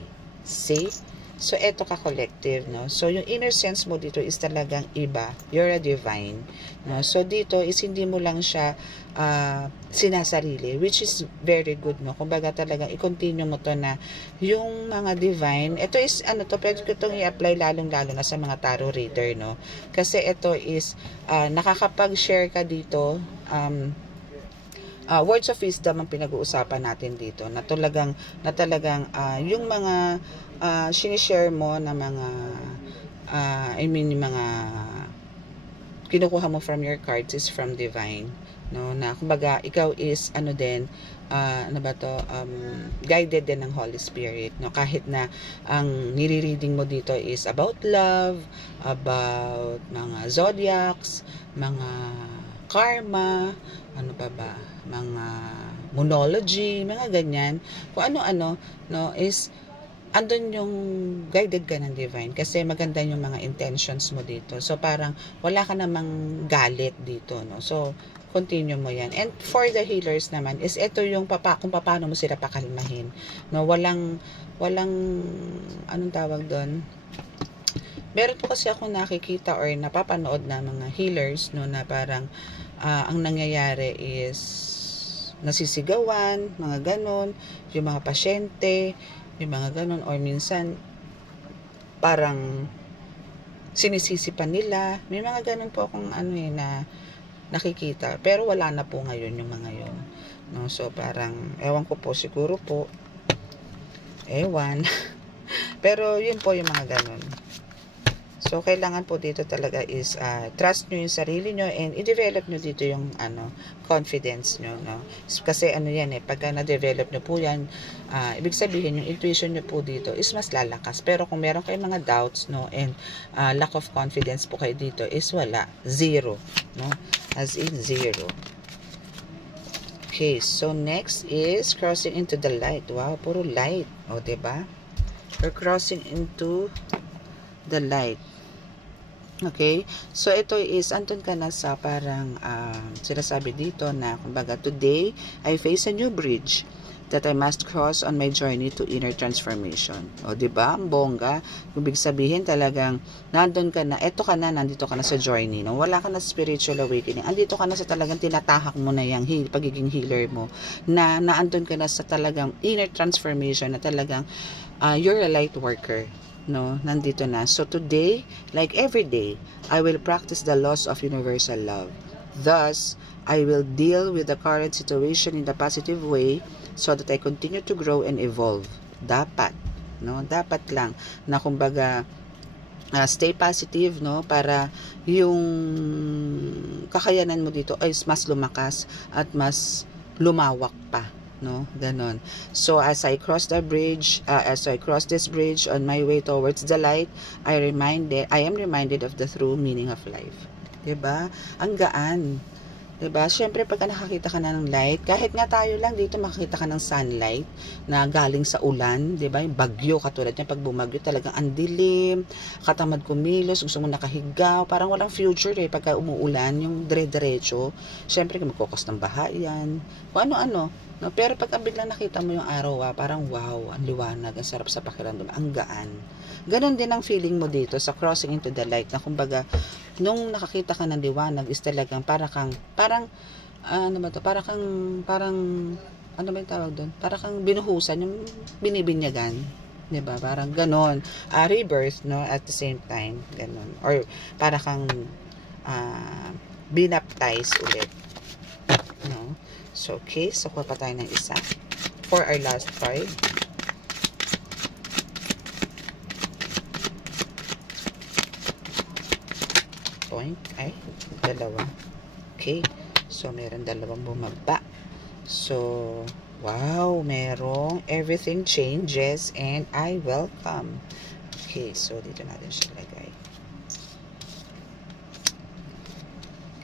See? So, eto ka collective, no? So, yung inner sense mo dito is talagang iba. You're a divine. No? So, dito is hindi mo lang siya sinasarili, which is very good, no? Kumbaga talagang i-continue mo to na yung mga divine, ito is, pwede ko itong i-apply lalong-lalo na sa mga tarot reader, no? Kasi ito is, nakakapag-share ka dito, words of wisdom ang pinag-uusapan natin dito na talagang yung mga sinishare mo na mga yung mga kinukuha mo from your cards is from divine, no, na kumbaga ikaw is ano din, ano ba to, guided din ng Holy Spirit, no, kahit na ang nire-reading mo dito is about love, about mga zodiacs, mga karma, ano pa ba, mga monology, mga ganyan, kung ano-ano, no, is andun yung guided ka ng divine kasi maganda yung mga intentions mo dito. So parang wala ka namang galit dito, no. So continue mo yan. And for the healers naman is ito yung kung paano mo sila pakalmahin, no. Walang anong tawag doon. Meron po kasi ako nakikita or napapanood na mga healers, no, na parang ang nangyayari is nasisigawan, mga ganon, yung mga pasyente, yung mga ganon, or minsan parang sinisisi pa nila. May mga ganon po akong ano na nakikita, pero wala na po ngayon yung mga yon, no. So parang ewan ko po, siguro po ewan pero yun po yung mga ganon. So kailangan po dito talaga is trust nyo yung sarili nyo and i-develop nyo dito yung confidence nyo, no? Kasi ano yan pagka na-develop nyo po yan, ibig sabihin yung intuition nyo po dito is mas lalakas. Pero kung meron kayong mga doubts, no, and lack of confidence po kayo dito is wala, zero, no, as in zero. Okay, so next is crossing into the light. Wow, puro light, o diba? We're crossing into the light. Okay, so ito is andun ka na sa parang sinasabi dito na kumbaga, today I face a new bridge that I must cross on my journey to inner transformation. O diba, ang bongga, ibig sabihin talagang nandun ka na, eto ka na, nandito ka na sa journey, no? Wala ka na spiritual awakening, andito ka na sa talagang tinatahak mo na yung pagiging healer mo, na naandun ka na sa talagang inner transformation, na talagang you're a light worker, no, nandito na. So today, like every day, I will practice the laws of universal love. Thus, I will deal with the current situation in the positive way so that I continue to grow and evolve. Dapat, no, dapat lang na kumbaga stay positive, no, para yung kakayanan mo dito ay mas lumakas at mas lumawak pa, no, ganon. So as I cross the bridge, as I cross this bridge on my way towards the light, I am reminded of the true meaning of life. 'Di ba? Ang gaan. 'Di ba? Syempre pag nakakita ka na ng light, kahit nga tayo lang dito makakita ka ng sunlight na galing sa ulan, 'di ba? Yung bagyo, katulad niya pag bumagyo talagang ang dilim, katamad kumilos, gusto mo nakahiga, parang walang future pagka umuulan, yung dire-diretso. Syempre magkukos ng baha 'yan. Kung ano-ano, no? Pero pag biglang nakita mo yung araw, parang wow, ang liwanag, ang sarap sa pakiramdam, ang gaan. Ganon din ang feeling mo dito sa crossing into the light, na kumbaga nung nakakita ka ng liwanag is talagang parang ano ba to, parang ano ba yung tawag doon, parang binuhusan, yung binibinyagan, 'di ba? Parang ganon, rebirth, no, at the same time, ganon, or parang binaptize ulit, no. So okay, so kuha pa tayo ng isa for our last card. Ay, dalawa. Okay, so meron dalawang bumaba. So wow, merong everything changes and I welcome. Okay, so dito natin siya lagay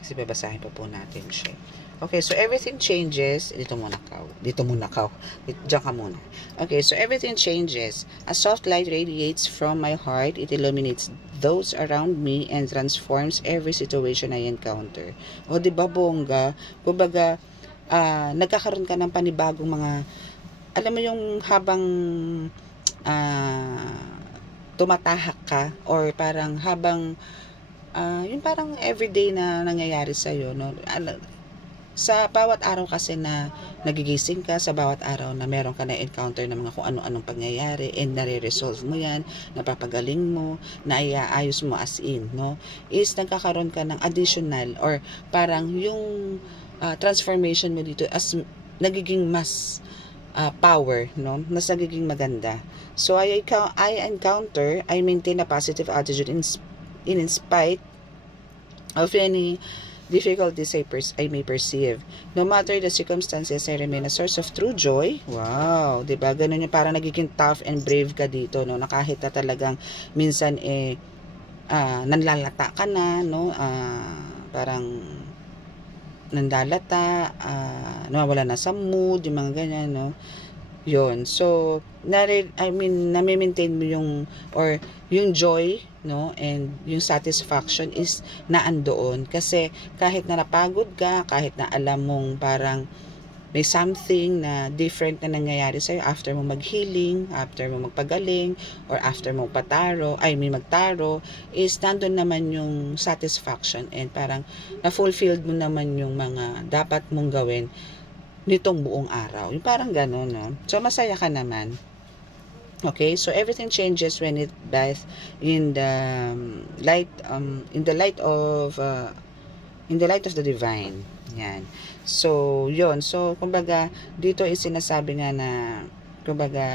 kasi babasahin pa po natin siya. Okay, so everything changes. Dito muna ka. Diyan ka muna. Okay, so everything changes. A soft light radiates from my heart. It illuminates those around me and transforms every situation I encounter. O, diba, bongga? Kumbaga, nagkakaroon ka ng panibagong mga, alam mo yung habang tumatahak ka, or parang habang, yung parang everyday na nangyayari sa'yo, no? Sa bawat araw kasi na nagigising ka, sa bawat araw na meron ka na encounter na mga kung ano-anong pangyayari, and nare-resolve mo yan, napapagaling mo, naiaayos mo as in, no, is nagkakaroon ka ng additional, or parang yung transformation mo dito as nagiging mas power, no, mas nagiging maganda. So I maintain a positive attitude in spite of any difficulties I may perceive. No matter the circumstances, I remain a source of true joy. Wow, 'di ba? Ganun yung parang nagiging tough and brave ka dito, no? Na kahit na talagang minsan nanlalata ka na, no? Parang nandalata, nawawala na sa mood, yung mga ganyan, no? Yun. So, nami-maintain mo yung, or yung joy, no? And yung satisfaction is naandoon. Kasi, kahit na napagod ka, kahit na alam mong parang may something na different na nangyayari sa'yo after mo mag-healing, after mo magpagaling, or after mo magtaro, is nandun naman yung satisfaction and parang na-fulfilled mo naman yung mga dapat mong gawin nitong buong araw. Yung parang gano'n, no? So, masaya ka naman. Okay? So, everything changes when it dies in the light of the divine. Yan. So, yon. So, kumbaga, dito is sinasabi nga na, kumbaga,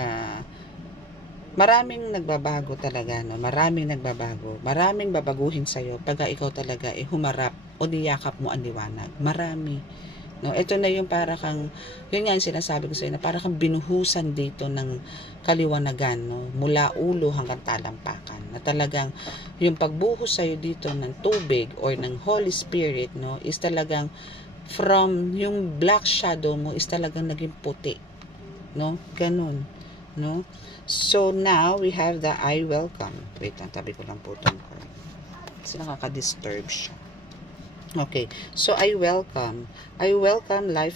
maraming nagbabago talaga, no? Maraming nagbabago. Maraming babaguhin sa'yo pagka ikaw talaga humarap o niyakap mo ang liwanag. Marami. No, ito na yung para kang, yun nga yung sinasabi ko sa'yo, na para kang binuhusan dito ng kaliwanagan, no? Mula ulo hanggang talampakan. Na talagang yung pagbuhos sa'yo dito ng tubig or ng Holy Spirit, no, is talagang from yung black shadow mo is talagang naging puti. No? Ganun. No? So now, we have the I welcome. Wait lang, tabi ko lang po itong card. Kasi nakaka-disturb siya. Okay, so I welcome life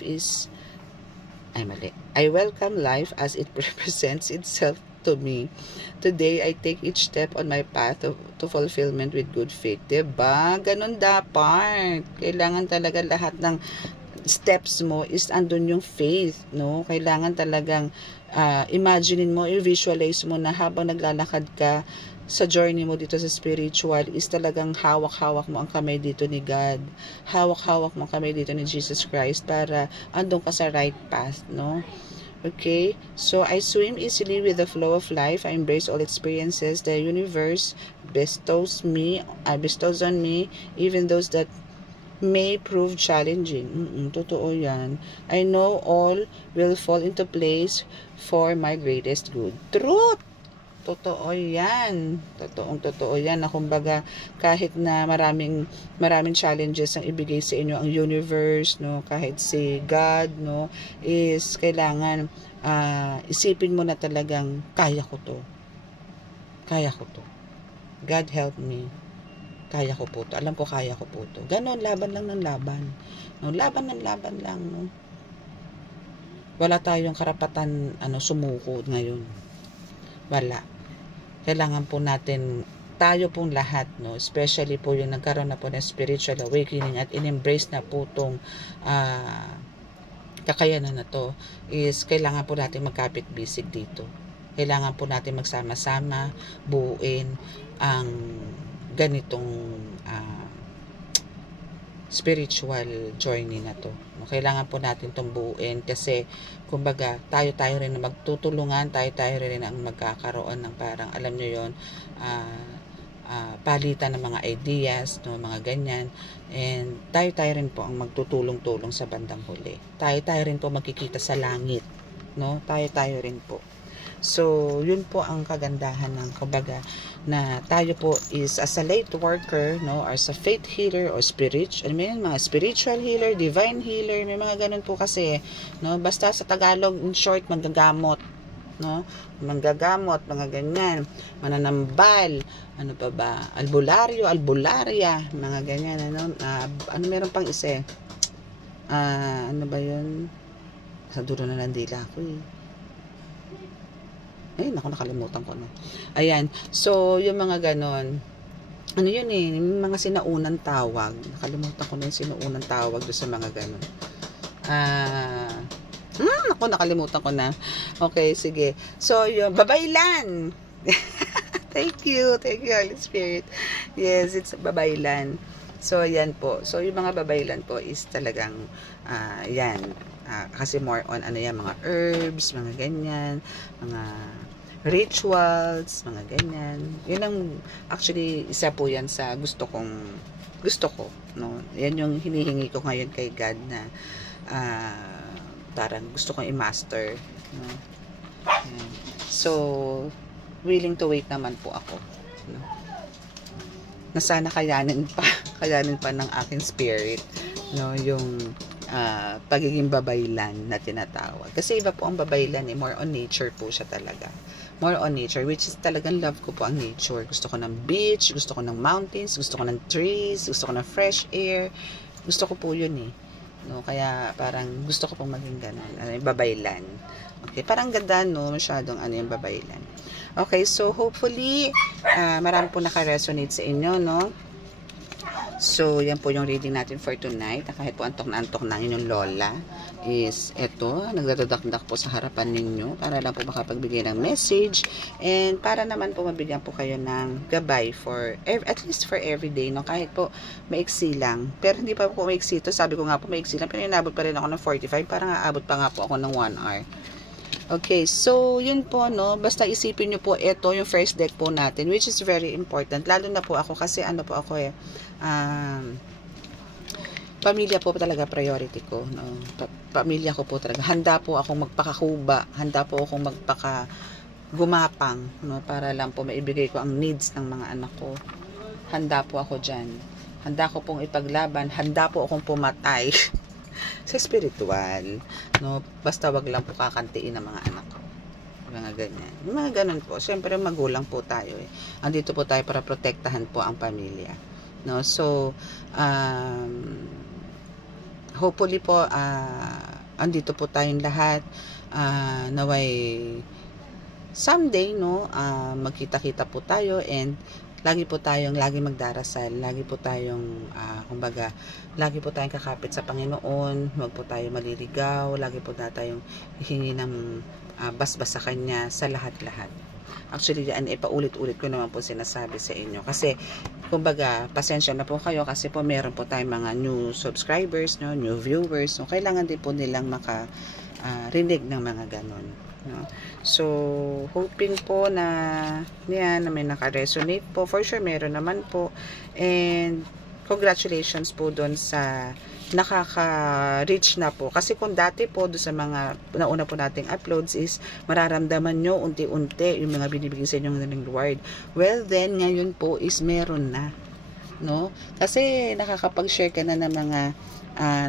I welcome life as it represents itself to me. Today, I take each step on my path to fulfillment with good faith. Diba? Ganun dapat. Kailangan talaga lahat ng steps mo is andun yung faith, no? Kailangan talagang imaginein mo, i-visualize mo na habang naglalakad ka sa journey mo dito sa spiritual is talagang hawak-hawak mo ang kamay dito ni God. Hawak-hawak mo ang kamay dito ni Jesus Christ para andun ka sa right path, no? Okay? So, I swim easily with the flow of life. I embrace all experiences the universe bestows on me, even those that may prove challenging. Totoo yan. I know all will fall into place for my greatest good. Truth! Totoo yan. Totoo yan na kumbaga kahit na maraming challenges ang ibigay sa inyo ang universe, no, kahit si God, no, is kailangan isipin mo na talagang kaya ko to. God help me. Kaya ko po to. Alam ko kaya ko po to. Ganon, laban lang ng laban. No, laban lang, no. Wala tayong karapatan sumuko ngayon. Wala. Kailangan po natin, tayo pong lahat, no, especially po yung nagkaroon na po ng spiritual awakening at in-embrace na po itong kakayanan na to, is kailangan po natin magkapit-bisig dito. Kailangan po natin magsama-sama, buuin ang ganitong spiritual journey na to. Kailangan po natin itong buuin kasi kumbaga tayo rin na magtutulungan, tayo rin ang magkakaroon ng parang alam nyo yon, palitan ng mga ideas, no, mga ganyan, and tayo rin po ang magtutulong-tulong sa bandang huli. Tayo rin po magkikita sa langit, no, tayo rin po. So, yun po ang kagandahan ng kumbaga na tayo po is as a light worker, no, or as a faith healer or mga spiritual healer, divine healer, may mga ganun po kasi, no, basta sa Tagalog, in short, manggagamot, no, mga ganyan, mananambal, ano pa ba, albularya, mga ganyan, meron pang isa, ano ba yun, sa dulo na ng dila ko nakalimutan ko, no. Ayan. So, yung mga ganon, ano yun yung mga sinaunang tawag. Nakalimutan ko na yung sinaunang tawag doon sa mga ganon. Nakalimutan ko na. Okay, sige. So, yung babaylan. Thank you, Holy Spirit. Yes, it's babaylan. So, yan po. So, yung mga babaylan po is talagang, yan. Kasi more on, mga herbs, mga ganyan, mga rituals, mga ganyan. Yun ang, actually, isa po yan sa gusto kong gusto ko, no? Yan yung hinihingi ko ngayon kay God na parang gusto kong i-master, no? Ayan. So, willing to wait naman po ako, no? Na sana kayanin pa ng aking spirit, no, yung pagiging babaylan na tinatawag. Kasi iba po ang babaylan, more on nature po siya talaga. More on nature, which is talagang love ko po ang nature. Gusto ko ng beach, gusto ko ng mountains, gusto ko ng trees, gusto ko ng fresh air. Gusto ko po yun eh. No, kaya parang gusto ko pong maging ganun. Babaylan. Okay, parang ganda, no, masyadong yung babaylan. Okay, so hopefully marami po naka-resonate sa inyo, no? So, yan po yung reading natin for tonight. Kahit po antok na inyong lola is eto, nagdadakdak po sa harapan ninyo para lang po makapagbigay ng message and para naman po mabigyan po kayo ng gabay for, at least for everyday, no? Kahit po maiksi lang. Pero hindi pa po maiksi ito. Sabi ko nga po maiksi lang, pero inabot pa rin ako ng 45. Parang aabot pa nga po ako ng 1 hour. Okay, so yun po, no, basta isipin nyo po ito yung first deck po natin, which is very important, lalo na po ako kasi ano po ako pamilya po talaga priority ko, no? Pamilya ko po talaga, handa po akong magpakakuba, handa po akong gumapang, no, para lang po maibigay ko ang needs ng mga anak ko. Handa po ako dyan, handa ko pong ipaglaban, handa po akong pumatay sa spiritual, no, basta wag lang po kakantiin ng mga anak ko, mga ganyan, mga ganun po. Siyempre magulang po tayo eh, andito po tayo para protektahan po ang pamilya, no. So hopefully po andito po tayong lahat, naway someday, no, magkita-kita po tayo and lagi magdarasal, lagi po tayong kumbaga, lagi po tayong kakapit sa Panginoon, huwag po tayo maliligaw, lagi po tayong hihingi ng basbas sa Kanya sa lahat-lahat. Actually, yan, paulit-ulit ko naman po sinasabi sa inyo. Kasi, kumbaga, pasensya na po kayo kasi po meron po tayong mga new subscribers, no, new viewers, so kailangan din po nilang rinig ng mga ganon, no? So, hoping po na yan, na may naka-resonate po. For sure, meron naman po. And, congratulations po doon sa nakaka-reach na po. Kasi kung dati po, doon sa mga nauna po nating uploads is, mararamdaman nyo unti-unti yung mga binibigay sa inyo ng Lord. Well, then, ngayon po is meron na, no? Kasi nakakapag-share ka na ng mga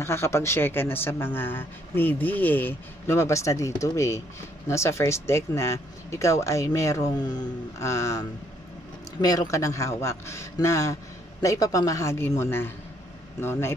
nakakapag-share ka na sa mga needy eh. Lumabas na dito eh, no, sa first deck na ikaw ay meron ka ng hawak na ipapamahagi mo na, no, na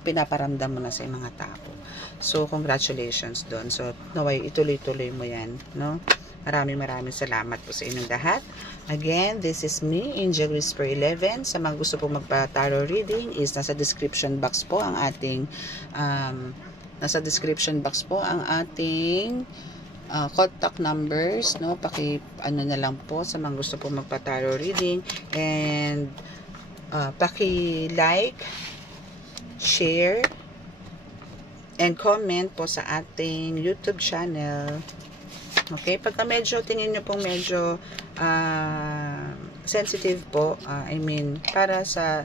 pinaparamdam mo na sa mga tao. So congratulations doon. So naway ituloy-tuloy mo yan, no. Maraming salamat po sa inyong lahat. Again, this is me, Angel Whisper 11. Sa mga gusto po magpa-tarot reading is nasa description box po ang ating contact numbers, no? Ano na lang po sa mga gusto po magpa-tarot reading and paki-like, share and comment po sa ating YouTube channel. Okay, pagka medyo tingin nyo pong medyo sensitive po, I mean, para sa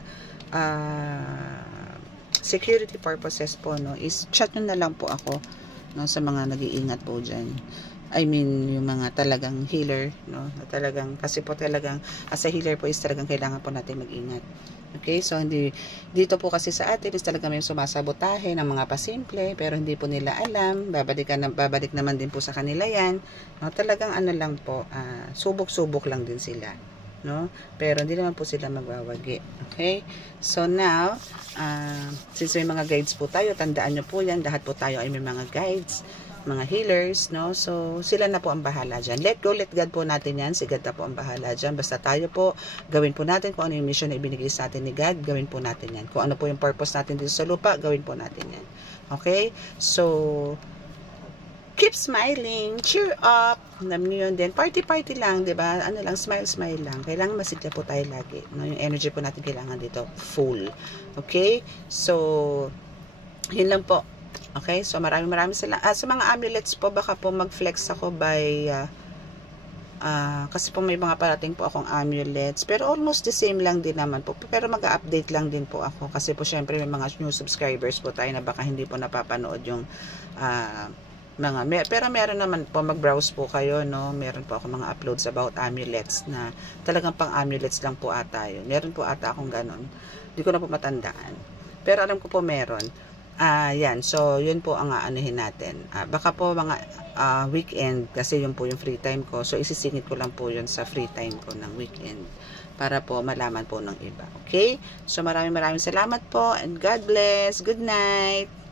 security purposes po, no, is chat nyo na lang po ako, no, sa mga nag-iingat po dyan. I mean, yung mga talagang healer, no, talagang, kasi po talagang, as a healer po is talagang kailangan po natin mag-ingat. Okay, so dito po kasi sa atin is talaga may sumasabotahe ng mga pasimple, pero hindi po nila alam, babalik naman din po sa kanila yan, no? Talagang ano lang po, subok-subok lang din sila, no? Pero hindi naman po sila magwawagi. Okay, so now since may mga guides po tayo, tandaan nyo po yan, lahat po tayo ay may mga guides, mga healers, no? So, sila na po ang bahala dyan. Let go, let God po natin yan. Si God na po ang bahala dyan. Basta tayo po, gawin po natin kung ano yung mission na ibinigay sa atin ni God, gawin po natin yan. Kung ano po yung purpose natin dito sa lupa, gawin po natin yan. Okay? So, keep smiling, cheer up, alam niyo yun din. Party lang, di ba? Ano lang, smile lang. Kailangan masigla po tayo lagi. No? Yung energy po natin kailangan dito, full. Okay? So, yun lang po. Okay, so maraming salamat. Sa mga amulets po, baka po mag-flex ako by Kasi po may mga parating po akong amulets, pero almost the same lang din naman po, pero mag-update lang din po ako, kasi po syempre may mga new subscribers po tayo na baka hindi po napapanood yung pero meron naman po, mag-browse po kayo, no? Meron po ako mga uploads about amulets na talagang pang amulets lang po ata yun. Meron po ata akong ganon, hindi ko na po matandaan, pero alam ko po meron. Yan. So, yun po ang aanuhin natin. Baka po mga weekend, kasi yun po yung free time ko. So, isisingit ko lang po yun sa free time ko ng weekend para po malaman po ng iba. Okay? So, maraming salamat po and God bless. Good night!